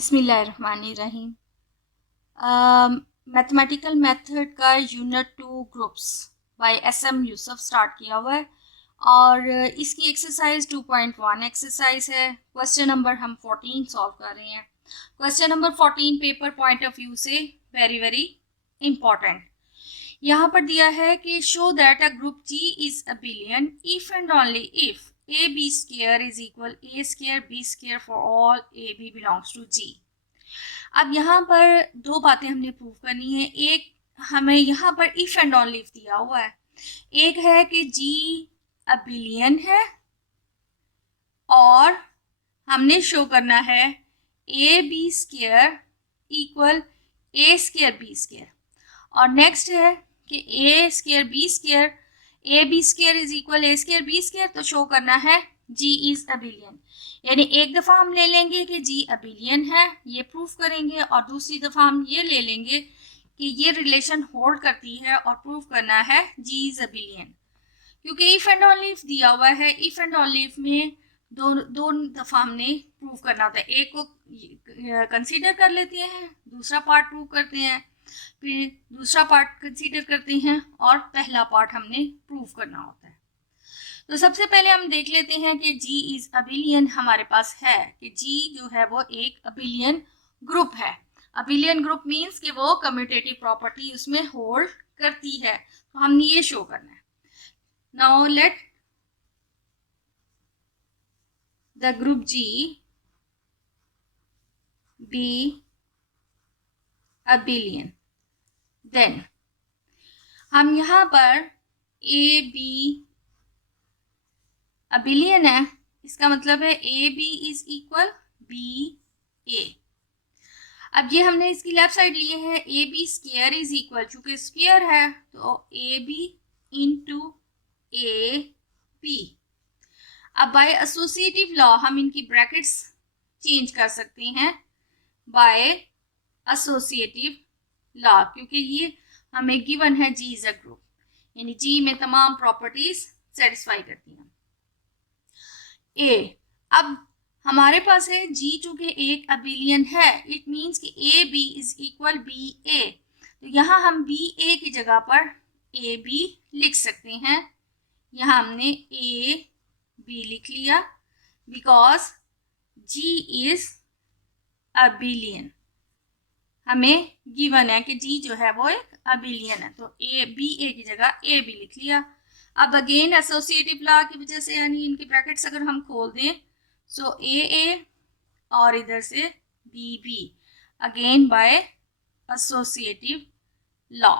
बिस्मिल्लाहिर्रहमानिर्रहीम। Mathematical method का unit 2 groups by S M Yusuf start किया हुआ है और इसकी एक्सरसाइज 2.1 एक्सरसाइज है। क्वेश्चन नंबर हम 14 सॉल्व कर रहे हैं। Question number 14 paper point of view से वेरी वेरी इंपॉर्टेंट। यहाँ पर दिया है कि show that a group G is abelian if and only if a B square is equal A square B square for all a b belongs to जी। अब यहाँ पर दो बातें हमने प्रूव करनी है। एक, हमें यहाँ पर इफ एंड ओनली इफ दिया हुआ है। एक है कि जी अ बिलियन है और हमने शो करना है A B square equal A square B square. और नेक्स्ट है कि A square B square A B square is equal A square B square, तो शो करना है जी इज अ बिलियन। यानी एक दफ़ा हम ले लेंगे कि जी अ बिलियन है, ये प्रूफ करेंगे, और दूसरी दफ़ा हम ये ले लेंगे कि ये रिलेशन होल्ड करती है और प्रूफ करना है जी इज अ बिलियन। क्योंकि इफ एंड ओनली इफ दिया हुआ है, इफ एंड ओनली इफ में दो दफ़ा हमने प्रूव करना होता है। एक को कंसीडर कर लेते हैं, दूसरा पार्ट प्रूव करते हैं, फिर दूसरा पार्ट कंसीडर करते हैं और पहला पार्ट हमने प्रूव करना होता है। तो सबसे पहले हम देख लेते हैं कि जी इज अबिलियन हमारे पास है कि जी जो है वो एक अबिलियन ग्रुप है। अबिलियन ग्रुप मींस कि वो कम्यूटेटिव प्रॉपर्टी उसमें होल्ड करती है, तो हमने ये शो करना है। Now let the group G be abelian, then हम यहाँ पर ए बी अबिलियन है, इसका मतलब है A B is equal B A. अब ये हमने इसकी लेफ्ट साइड लिए है, A B square is equal, चूंकि स्क्वायर है तो A B into A B. अब बाय एसोसिएटिव लॉ हम इनकी ब्रैकेट्स चेंज कर सकते हैं बाय एसोसिएटिव लॉ, क्योंकि ये हमें गिवन है जी इज अ ग्रुप, यानी जी में तमाम प्रॉपर्टीज सेटिस्फाई करती हैं। ए, अब हमारे पास है जी चूंकि एक अबिलियन है, इट मींस कि A B is equal B A, तो यहाँ हम बी ए की जगह पर ए बी लिख सकते हैं। यहाँ हमने ए बी लिख लिया बिकॉज जी इज अबिलियन, हमें गिवन है कि जी जो है वो एक अबिलियन है, तो ए बी ए की जगह ए बी लिख लिया। अब अगेन एसोसिएटिव लॉ की वजह से, यानी इनके ब्रैकेट्स अगर हम खोल दें, सो ए और इधर से b b, again by associative law,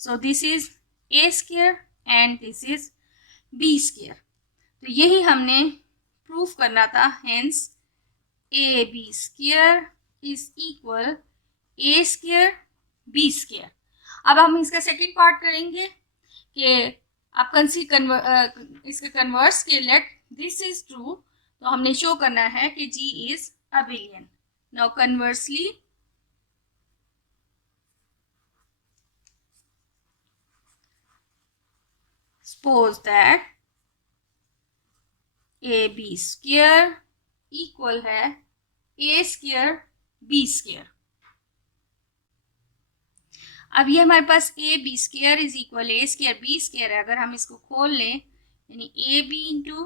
so this is a square and this is b square. तो यही हमने प्रूफ करना था, hence a B square is equal A square B square. अब हम इसका सेकेंड पार्ट करेंगे कि आप इसके कन्वर्स के लेट दिस इज ट्रू, तो हमने शो करना है कि G is abelian. Now conversely suppose that A B square equal है ए स्क्वायर बी स्क्वायर। अब ये हमारे पास A B square is equal A square B square है। अगर हम इसको खोल लें, यानी A B into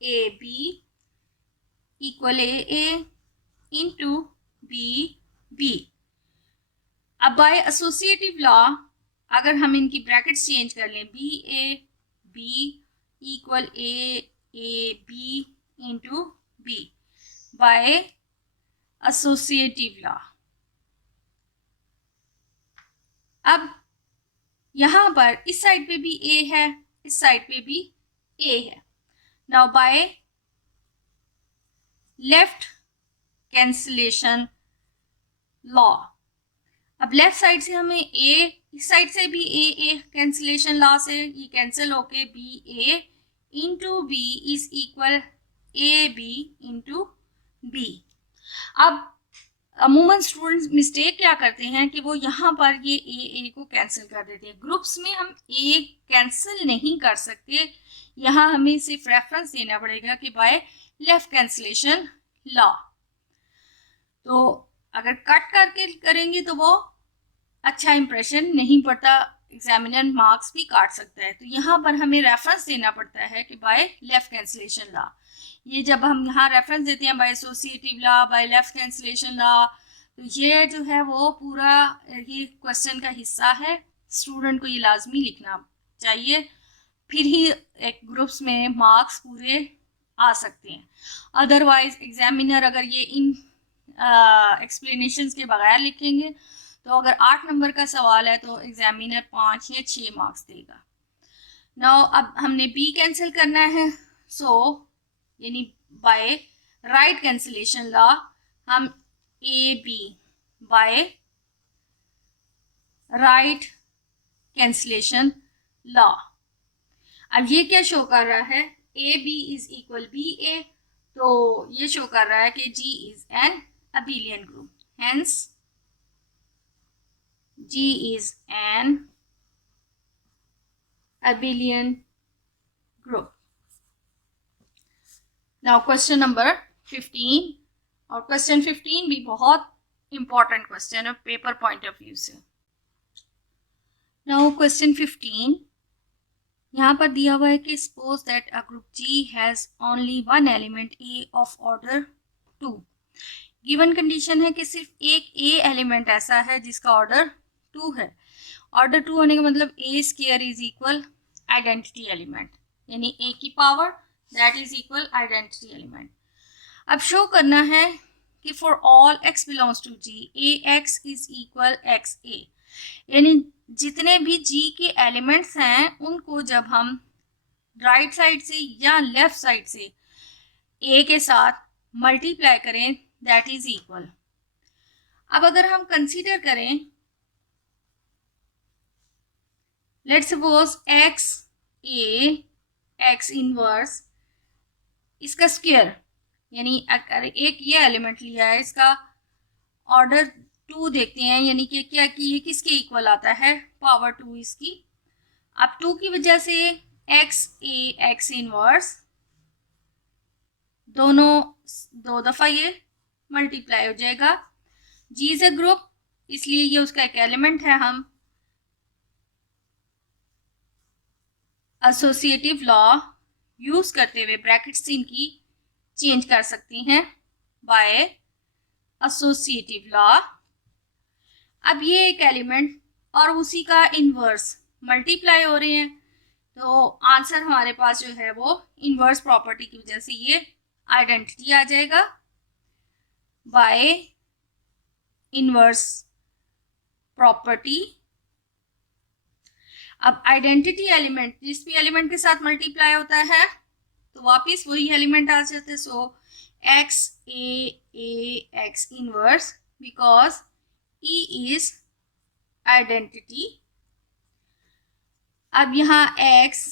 A B equal A into B B. अब बाय एसोसिएटिव लॉ अगर हम इनकी ब्रैकेट्स चेंज कर लें, B equal A B into B by associative law. अब यहाँ पर इस साइड पे भी ए है, इस साइड पे भी ए है। Now bye left cancellation law, अब लेफ्ट साइड से हमें ए, इस साइड से भी ए कैंसिलेशन लॉ से ये कैंसिल होके b a into b is equal A B into b. अब अमूमन स्टूडेंट्स मिस्टेक क्या करते हैं कि वो यहाँ पर ये ए को कैंसिल कर देते हैं। ग्रुप्स में हम ए कैंसिल नहीं कर सकते, यहाँ हमें सिर्फ रेफरेंस देना पड़ेगा कि बाय लेफ्ट कैंसिलेशन लॉ। तो अगर कट करके करेंगे तो वो अच्छा इंप्रेशन नहीं पड़ता, एग्जामिनर मार्क्स भी काट सकता है। तो यहाँ पर हमें रेफरेंस देना पड़ता है कि बाय लेफ्ट कैंसिलेशन लॉ। ये जब हम यहाँ रेफरेंस देते हैं by associative law, by left cancellation law, तो ये जो है वो पूरा ये क्वेश्चन का हिस्सा है, स्टूडेंट को ये लाजमी लिखना चाहिए, फिर ही एक ग्रुप्स में मार्क्स पूरे आ सकते हैं। अदरवाइज एग्जामिनर अगर ये इन एक्सप्लेनेशंस के बगैर लिखेंगे तो अगर 8 नंबर का सवाल है तो एग्जामिनर 5 या 6 मार्क्स देगा। नाउ अब हमने बी कैंसिल करना है, सो यानी बाय राइट कैंसिलेशन लॉ हम A B by right cancellation law. अब ये क्या शो कर रहा है, A B is equal B A, तो ये शो कर रहा है कि G is an abelian group, hence G is an abelian group. Now question number 15, और question 15 भी बहुत important question है पेपर पॉइंट ऑफ व्यू से। Now question 15 यहाँ पर दिया हुआ है कि suppose that a group G has only one element A of order 2. Given condition है कि सिर्फ एक A एलिमेंट ऐसा है जिसका ऑर्डर 2 है। ऑर्डर 2 होने का मतलब A square is equal identity element, यानी ए की power that is equal identity element. अब शो करना है कि for all X belongs to G A X is equal X A, यानी जितने भी जी के एलिमेंट्स हैं उनको जब हम राइट साइड से या लेफ्ट साइड से ए के साथ मल्टीप्लाई करें दैट इज इक्वल। अब अगर हम कंसीडर करें, let's suppose x A X inverse इसका स्क्वायर, यानी अगर एक ये एलिमेंट लिया है इसका ऑर्डर 2 देखते हैं, यानी कि क्या कि ये किसके इक्वल आता है, पावर 2 इसकी। अब 2 की वजह से एक्स ए एक्स इनवर्स दोनों 2 दफ़ा ये मल्टीप्लाई हो जाएगा। जी इज ए ग्रुप, इसलिए ये उसका एक एलिमेंट है। हम एसोसिएटिव लॉ यूज करते हुए ब्रैकेट्स इनकी चेंज कर सकते हैं बाय एसोसिएटिव लॉ। अब ये एक एलिमेंट और उसी का इनवर्स मल्टीप्लाई हो रहे हैं, तो आंसर हमारे पास जो है वो इनवर्स प्रॉपर्टी की वजह से ये आइडेंटिटी आ जाएगा बाय इनवर्स प्रॉपर्टी। अब आइडेंटिटी एलिमेंट जिस भी एलिमेंट के साथ मल्टीप्लाई होता है तो वापिस वही एलिमेंट आ जाते हैं। So X A X inverse because E is identity. अब यहाँ X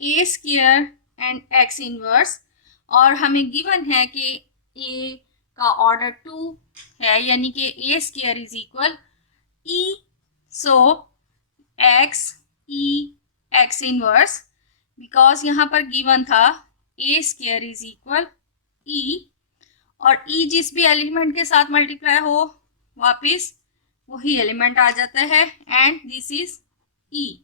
A square and X inverse, और हमें गिवन है कि ए का ऑर्डर 2 है, यानी कि A square is equal E. So X E X inverse, because यहाँ पर गिवन था A square is equal E, और ई जिस भी एलिमेंट के साथ मल्टीप्लाई हो वापिस वही एलिमेंट आ जाता है, एंड दिस इज ई।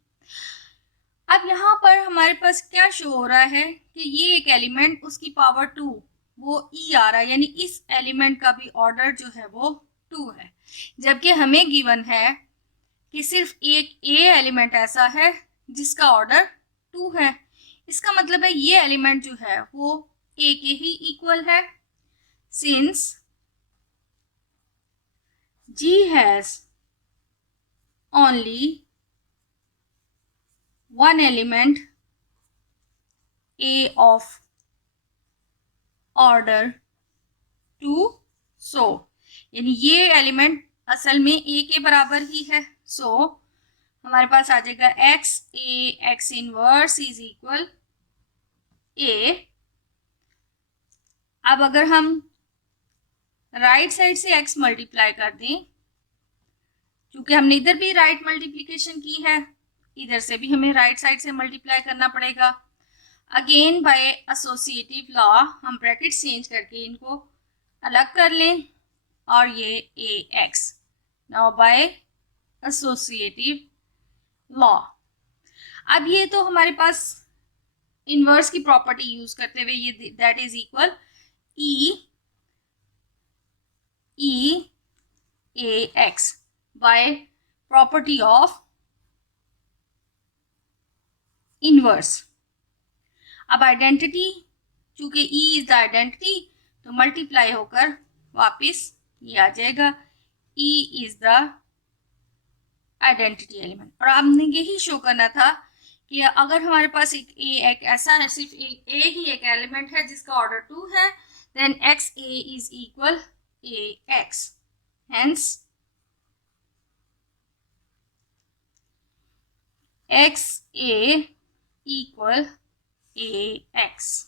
अब यहाँ पर हमारे पास क्या शो हो रहा है कि ये एक एलिमेंट उसकी पावर 2 वो ई आ रहा है, यानी इस एलिमेंट का भी ऑर्डर जो है वो 2 है, जबकि हमें गिवन है कि सिर्फ एक ए एलिमेंट ऐसा है जिसका ऑर्डर 2 है। इसका मतलब है ये एलिमेंट जो है वो ए के ही इक्वल है, since G has only one element a of order 2। So यानी ये एलिमेंट असल में ए के बराबर ही है। सो हमारे पास आ जाएगा X A X inverse is equal A. अब अगर हम राइट साइड से एक्स मल्टीप्लाई कर दें, क्योंकि हमने इधर भी राइट मल्टीप्लिकेशन की है, इधर से भी हमें राइट साइड से मल्टीप्लाई करना पड़ेगा। अगेन बाय एसोसिएटिव लॉ हम ब्रैकेट चेंज करके इनको अलग कर लें, और ये A X. Now by associative law, अब ये तो हमारे पास इनवर्स की प्रॉपर्टी यूज करते हुए ये that is equal E A X by property of inverse. अब आइडेंटिटी, चूंकि ई इज द आइडेंटिटी तो मल्टीप्लाई होकर वापस ये आ जाएगा, E is the identity element. और हमने यही शो करना था कि अगर हमारे पास एक ऐसा है, सिर्फ ए ही एक एलिमेंट है जिसका ऑर्डर 2 है, then x a is equal a x, hence x a equal a x.